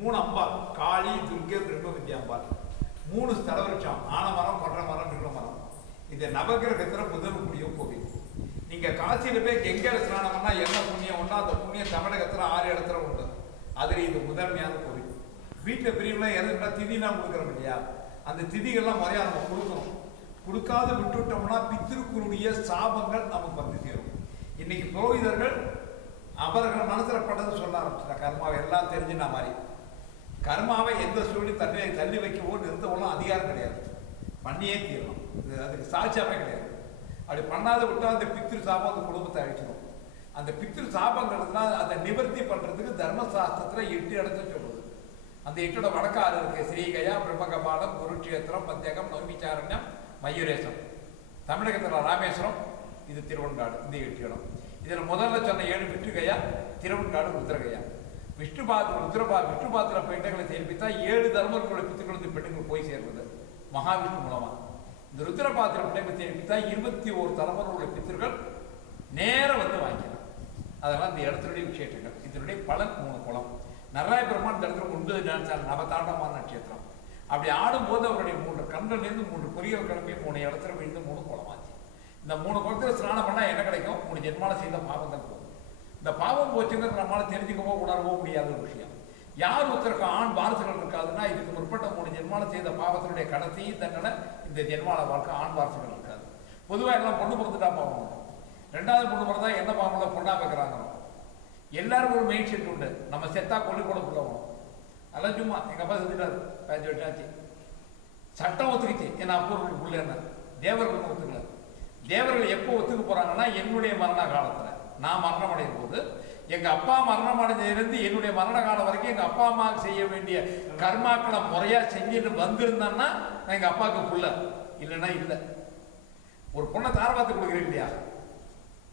மூணு அம்பாள் காளி துர்கை பிரம்ம வித்யா அம்பாள். மூணு ஸ்தலவருஷம் ஆனமரம் கொன்ற மரம் நிகழ மரம். இந்த நவகிரகத்தில் முதல் கூடிய கோவில். நீங்க காசியில போய் கெங்கர ஸ்நானம்னா என்ன புண்ணியம் உண்டோ அந்த புண்ணியம் தமிழகத்துல 6 இடத்துல உண்டு. அதுல இது முதன்மையான கோவில். வீட்டில் பெரியவங்களாம் இறந்துட்டா திதிலாம் கொடுக்குறோம் இல்லையா, அந்த திதிகள்லாம் முறையா நம்ம கொடுக்கணும். கொடுக்காத விட்டுவிட்டோம்னா பித்திருக்குடைய சாபங்கள் நமக்கு வந்து சேரும். இன்னைக்கு புரோகிதர்கள் அவர்கள் மனசுல பட்டது சொல்ல ஆரம்பிச்சிட்டா கர்மாவை எல்லாம் தெரிஞ்சுனா மாதிரி. கர்மாவை எந்த சூழலி தள்ளி வைக்கவோ நிறுத்தவோ அதிகாரம் கிடையாது, பண்ணியே தீரணும். அதுக்கு சாட்சியாமே கிடையாது. அப்படி பண்ணாத விட்டா அந்த பித்திரு சாபம் அந்த குடும்பத்தை அழிச்சிடும். அந்த பித்திரு சாபங்கிறதுனா அதை நிவர்த்தி பண்றதுக்கு தர்மசாஸ்திரத்துல 8 இடத்த சொல்லுது. அந்த 8 வடக்காறு இருக்கு. ஸ்ரீகயா, பிரம்மகபாலம், குருட்சேத்திரம், பத்தியகம், நவமிச்சாரண்யம், மயூரேசம். தமிழகத்தில் ராமேஸ்வரம், இது திருவெண்காடு. இந்த 8 இடம். இதில் முதல்ல சொன்ன 7 விஷ்ணுகயா, திருவெண்காடு, ருத்ரகயா. விஷ்ணுபாத்திர பெண்களை சேர்ப்பித்தா 7 தர்மர்களுடைய பித்துக்கள் பெண்ணுங்கள் போய் சேர்வது மகாவிஷ்ணு மூலமா. இந்த ருத்ரபாத்திர பெண்களை சேர்ப்பித்தா 21 தலைமுறையுடைய பித்தர்கள் நேரம் வந்து வாங்கிக்கலாம். அதெல்லாம் இந்த இடத்துடைய விசேஷங்கள். இதனுடைய பலன் 3 குளம். நராய பெருமான் இந்த இடத்துல 9 நினைச்சால் நவதாண்டமான நட்சத்திரம். அப்படி ஆடும்போது அவருடைய 3 கண்ணிலிருந்து 3 பொறிகள் கிளம்பி 3 இடத்துல விழுந்து 3 குளமாச்சு. இந்த 3 குளத்தில் ஸ்நானம் பண்ணா என்ன கிடைக்கும்? 3 ஜென்மால செய்த பாவங்கள் போகும். இந்த பாவம் போச்சுங்கிறது நம்மளால தெரிஞ்சுக்கவோ உணரவோ முடியாத ஒரு விஷயம். யார் ஒருத்தருக்கு ஆண் வாரிசுகள் இருக்காதுன்னா இதுக்கு முற்பட்ட 3 ஜென்மால செய்த பாவத்தினுடைய கடைசி தண்டனை இந்த ஜென்மால வாழ்க்கை ஆண் வாரிசுகள் இருக்காது. பொதுவாக எல்லாம் பொண்ணு பிறந்துட்டா பாவம். 2வது பொண்ணு பிறந்தா என்ன பாவங்கள பொண்ணா வைக்கிறாங்க. எல்லாரும் ஒரு மெயின் ஷெட் உண்டு. நம்ம செத்தா கொல்லி கூட போடணும். அதெல்லாம் சும்மா எங்க அப்பா செத்துட்டாரு 15 வருஷம் ஆச்சு. சட்டம் ஒத்துக்குச்சு. என் அப்பூர்வம் புள்ள என்ன தேவர்கள் ஒத்துக்கல. தேவர்கள் எப்போ ஒத்துக்க போறாங்கன்னா என்னுடைய மரண காலத்துல நான் மரணம் அடையும் போது எங்க அப்பா மரணம் அடைஞ்சதிலிருந்து என்னுடைய மரண காலம் வரைக்கும் எங்க அப்பா அம்மாவுக்கு செய்ய வேண்டிய கர்மாக்களை முறையா செஞ்சுட்டு வந்திருந்தேன்னா நான் எங்க அப்பாவுக்கு புள்ள, இல்லைன்னா இல்லை. ஒரு பொண்ணை தாரவாத்து கொடுக்குறேன் இல்லையா,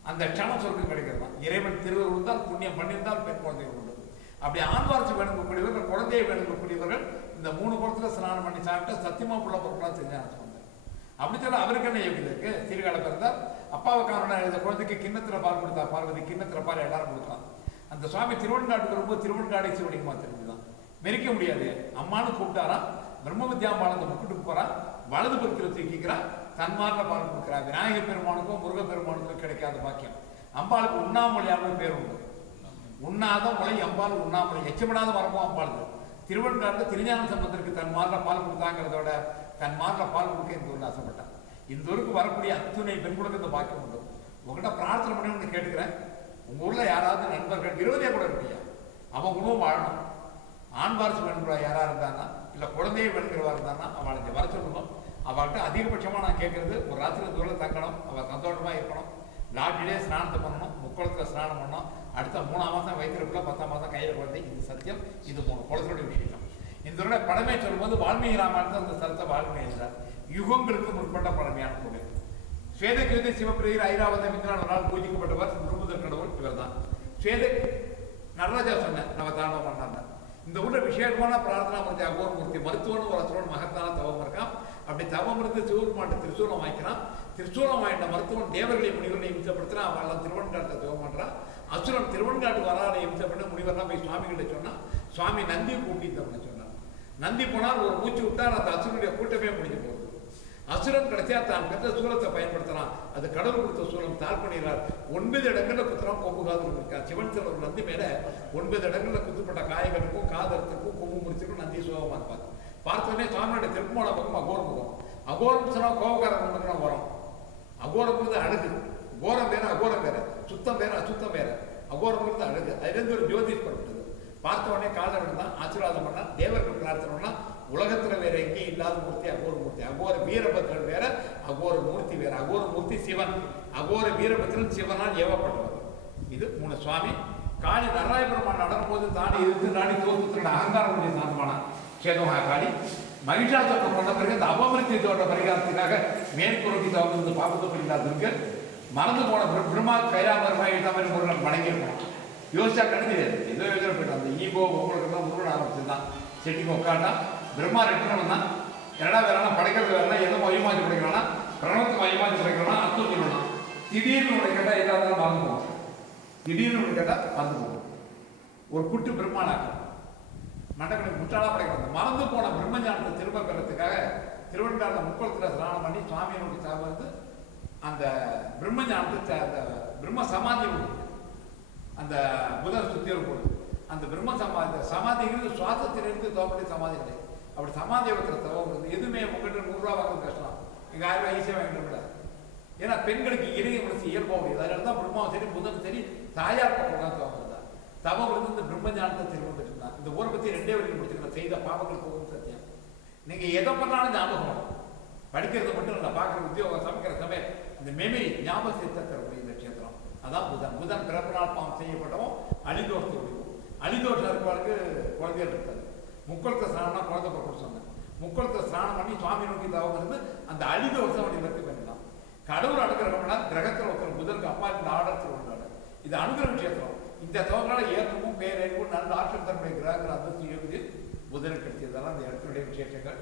அந்த க்ஷணம் சொர்க்கம் கிடைக்கிறது தான். இறைவன் திருவர் இருந்தால் புண்ணியம் பண்ணியிருந்தால் பெண் குழந்தைகள் உண்டு. அப்படி ஆண் வாரிசு வேணுங்கக்கூடியவர்கள், குழந்தையை வேணுங்கக்கூடியவர்கள் இந்த 3 குளத்துல ஸ்நானம் பண்ணி சாப்பிட்டு சத்தியமா புள்ள பொருட்களா செஞ்சாங்க சொன்னாங்க. அப்படி சொல்ல அவருக்கு என்ன யோகியம் இருக்கு? சீர்காழ பிறந்தால் அப்பாவுக்கான இந்த குழந்தைக்கு கிண்ணத்துல பால் கொடுத்தா பார்வதி, கிண்ணத்துல பால் எல்லாரும் கொடுக்கலாம். அந்த சுவாமி திருவெண்காட்டுக்கு ரொம்ப திருவெண்காடை சிவலிங்கமா தெரிஞ்சுதான். மெரிக்க முடியாது. அம்மானு கூப்பிட்டாரா, பிரம்ம வித்யாம்பாள் அந்த முக்கிட்டுக்கு போறா, வலது பக்கத்தில் தூக்கிக்கிறா, தன்மார்ல பால் கொடுக்குறா. விநாயகர் பெருமானுக்கும் முருக பெருமானுக்கும் கிடைக்காத பாக்கியம். அம்பாளுக்கு உண்ணாமொழியாமல் பேர் உண்டு. உண்ணாத முளை அம்பாள் உண்ணாமொழி. எச்சமிடாத வரப்போ அம்பாள். திருவெண்காட்டில் திருஞான சம்பந்தருக்கு தன் மாரில் பால் கொடுத்தாங்கிறதோட தன் மாரில் பால் கொடுக்க இந்த ஊரில் ஆசைப்பட்டான். இந்த ஊருக்கு வரக்கூடிய அத்துணை பெண்களுக்கு இந்த பாக்கியம் உண்டு. உங்கள்கிட்ட பிரார்த்தனை பண்ணி ஒன்று கேட்டுக்கிறேன். உங்க ஊர்ல யாராவது நண்பர்கள் விரோதியா கூட இருக்கியா, அவன் குணம் வாழணும். ஆண் வாரிசு வேணுங்கிறவா யாரா இருந்தானா, இல்லை குழந்தையை வேணுங்கிறவா இருந்தானா அவளை இங்கே வர சொல்லணும். அவள்கிட்ட அதிகபட்சமாக நான் கேட்கறது ஒரு ராத்திரி தூரம் தங்கணும், அவள் சந்தோஷமா இருக்கணும். லாட்ஜிலே ஸ்நானத்தை பண்ணணும், முக்குளத்தில் ஸ்நானம் பண்ணணும். அடுத்த 3ஆம் மாதம் வயிற்றுக்குள்ள 10ஆம் மாதம் கையில் குழந்தை. இது சத்தியம். இது 3 குளத்தினுடைய விஷயம். இந்த பழமை சொல்லும்போது வால்மீகி ராமாயணத்தை அந்த ஸ்தலத்தை வால்மீகி எழுதுறார். யுகங்களுக்கு முற்பட்ட பழமையான கோவில். ஸ்வேதகிருதி சிவபிரியர் ஐராவதம் இந்திரன் ஒரு நாள் பூஜிக்கப்பட்டவர் முழுமுதல் கடவுள் இவர் தான். ஸ்வேத நடராஜா சொன்ன நவதானம் பண்ணாங்க. இந்த ஊர்ல விசேஷமான பிரார்த்தனா மூர்த்தி அகோரமூர்த்தி மருத்துவன்னு ஒரு அசுரன் மகத்தான தவம் இருக்கான். அப்படி தவம் இருந்து சிவபெருமான் திரிசூலம் வாங்கிக்கிறான். திரிசூலம் வாங்கிட்ட மருத்துவன் தேவர்களை முனிவர்களை இம்சப்படுத்துறான். அவெல்லாம் திருவெண்காட்டை தவம் பண்றான். அசுரன் திருவெண்காட்டுக்கு வராதை இம்சப்பட்டு முனிவர்லாம் போய் சுவாமிகிட்ட சொன்னா, சுவாமி நந்தியை கூட்டி தவணை சொன்னார். நந்தி போனால் ஒரு மூச்சு விட்டால் அந்த அசுரனுடைய கூட்டமே முடிஞ்சு போகுது. அசுரன் கடைசியா தான் பெற்ற சூலத்தை பயன்படுத்தலாம். அது கடவுள் கொடுத்த சூலம் தாழ் பண்ணிடுறார். 9 இடங்கள்ல குத்துறான். கொம்பு காது இருக்கா. சிவன் சில ஒரு நந்தி மேல 9 இடங்கள்ல குத்துப்பட்ட காயங்களுக்கும் காதலத்துக்கும் கொம்பு முடிச்சிருக்கும் நந்தி சுகமா இருப்பார். பார்த்தோன்னே சுவாமியோட திருப்பமான பக்கம் அகோரம் வரும். அகோரம் சொன்னா கோபக்காரன் வரும். அகோரங்கிறது அழகு. கோரம் வேற அகோரம் வேற, சுத்தம் வேற அசுத்தம் வேற. அகோரங்கிறது அழகு. அதுலேருந்து ஒரு ஜோதிஷ் படுத்துது. பார்த்த உடனே காலில் விழுந்தான், ஆசீர்வாதம் பண்ணா. தேவர்கள் பிரார்த்தனைனா உலகத்துல வேற எங்கேயும் இல்லாத மூர்த்தி அகோர மூர்த்தி. அகோர வீரபத்ரன் வேற, அகோர மூர்த்தி வேற. அகோர மூர்த்தி சிவன், அகோர வீரபத்ரன் சிவனால் ஏவப்பட்டவர். இது 3 சுவாமி. காளி நராயபெருமான் நடக்கும் போது தாண்டி இருந்து நாடி தோற்றத்தின் அகங்காரமுடைய சாந்தமான சேதமாக காளி மகிஷாசுரனை கொண்ட பிறகு அந்த அபமிருத்தியத்தோட பரிகாரத்துக்காக மேற்குறி தவிர்த்து பாபத்தை பண்ணிடாதற்கு மறந்து போன பிரம்மா கைலாமரமாக இட்டாமல் முருகன் வணங்கியிருக்கணும். யோசிச்சா கணிஞ்சிடாது. ஏதோ யோசனை போயிட்டான். அந்த ஈகோ உங்களுக்கெல்லாம் முருகன் ஆரம்பிச்சுதான். செட்டிக்கு உட்காண்டா பிரம்மா ரெட்டணும் தான். என்னடா வேறனா படைக்கிறது வேறனா, எதுவும் மையமாச்சு படைக்கிறானா, பிரணவத்துக்கு மையமாச்சு படைக்கிறானா, அர்த்தம் சொல்லணும். திடீர்னு உனக்கு கேட்டால் எதாக இருந்தாலும் மறந்து போகும். திடீர்னு உனக்கு கேட்டால் மறந்து போகும். ஒரு குட்டு பிரம்மானாக்கம் மண்டபம் முற்றாளா படைக்கிறாங்க. மறந்து போன பிரம்மஞானத்தை திரும்ப பெறத்துக்காக திருவண்ணாமலை முக்குளத்தில் ஸ்நானம் பண்ணி சுவாமியை நோக்கி சார்ந்து அந்த பிரம்மஞானத்தை அந்த பிரம்ம சமாதி அந்த புதன் சுத்தியல் போது அந்த பிரம்ம சமாதிங்கிறது சுவாசத்திலிருந்து தோப்படி சமாதி இல்லை. அப்படி சமாதி வைக்கிற தவம் எதுவுமே உங்கள்கிட்ட 100 ரூபா வாங்குறது கஷ்டம். எங்கள் 1000 ரூபாய் ஈஸியாக வாங்கிட்டு விடாது. ஏன்னா பெண்களுக்கு இறைய மனசு இயல்பாக முடியாது. அதனால தான் பிரம்மாவும் சரி புதனும் சரி தாயார் பக்கம் தவம் இருந்தார். தவம் இருந்து இந்த பிரம்மஞானத்தை திரும்ப பெற்றிருந்தார். இந்த ஊரை பற்றி 2 வரைக்கும் முடிச்சுக்கலாம். செய்த பாவங்கள் போகும் சத்தியம். நீங்கள் எதை பண்ணாலும் ஞாபகம் வரும். படிக்கிறது மட்டும் இல்லை, பார்க்குற உத்தியோகம் சமைக்கிற சமையல் அந்த மெமரி ஞாபகத்தை தரக்கூடிய இந்த க்ஷேத்திரம் அதான் புதன். புதன் பிறப்பு நாள் பாவம் செய்யப்பட்டவும் அலிதோஷத்தை ஒழிக்கும். அலிதோஷம் இருப்பாருக்கு குழந்தைகள் இருக்காது. முக்குளத்தை ஸ்நானம்னா குழந்தை பிறப்பு சொன்னேன். முக்குளத்தை ஸ்நானம் பண்ணி சுவாமி நோக்கி தவம் இருந்து அந்த அலிதோஷம் அப்படி நிவர்த்தி பண்ணிடலாம். கடவுள் அனுகிரகம்னா கிரகத்தில் ஒருத்தர் புதனுக்கு அப்பா இந்த ஆர்டர் உள்ளாடு. இது அனுகிரக க்ஷேத்திரம். இந்த தவறால ஏற்றமும் பேரறிவும் நல்ல ஆற்றல் தன்னுடைய கிரகங்கள் அந்தஸ்து இருக்குது புதனுக்கு கிடைச்சதெல்லாம் அந்த இடத்துடைய விசேஷங்கள்.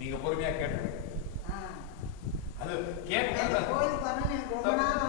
நீங்க பொறுமையா கேட்டு அது கேட்க